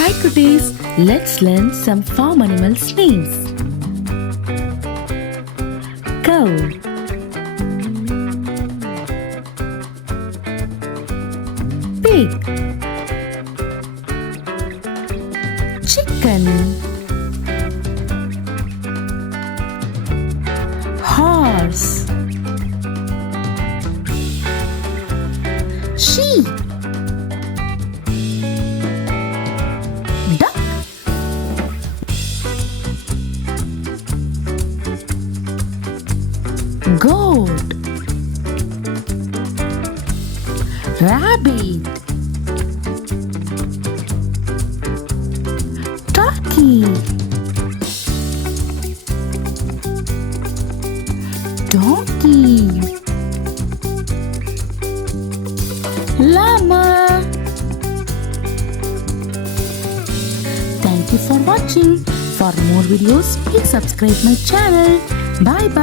Hi cuties, let's learn some farm animals names. Cow, pig, chicken, horse, sheep, duck, goat, rabbit, turkey, donkey, llama. Thank you for watching. For more videos, please subscribe my channel. Bye bye.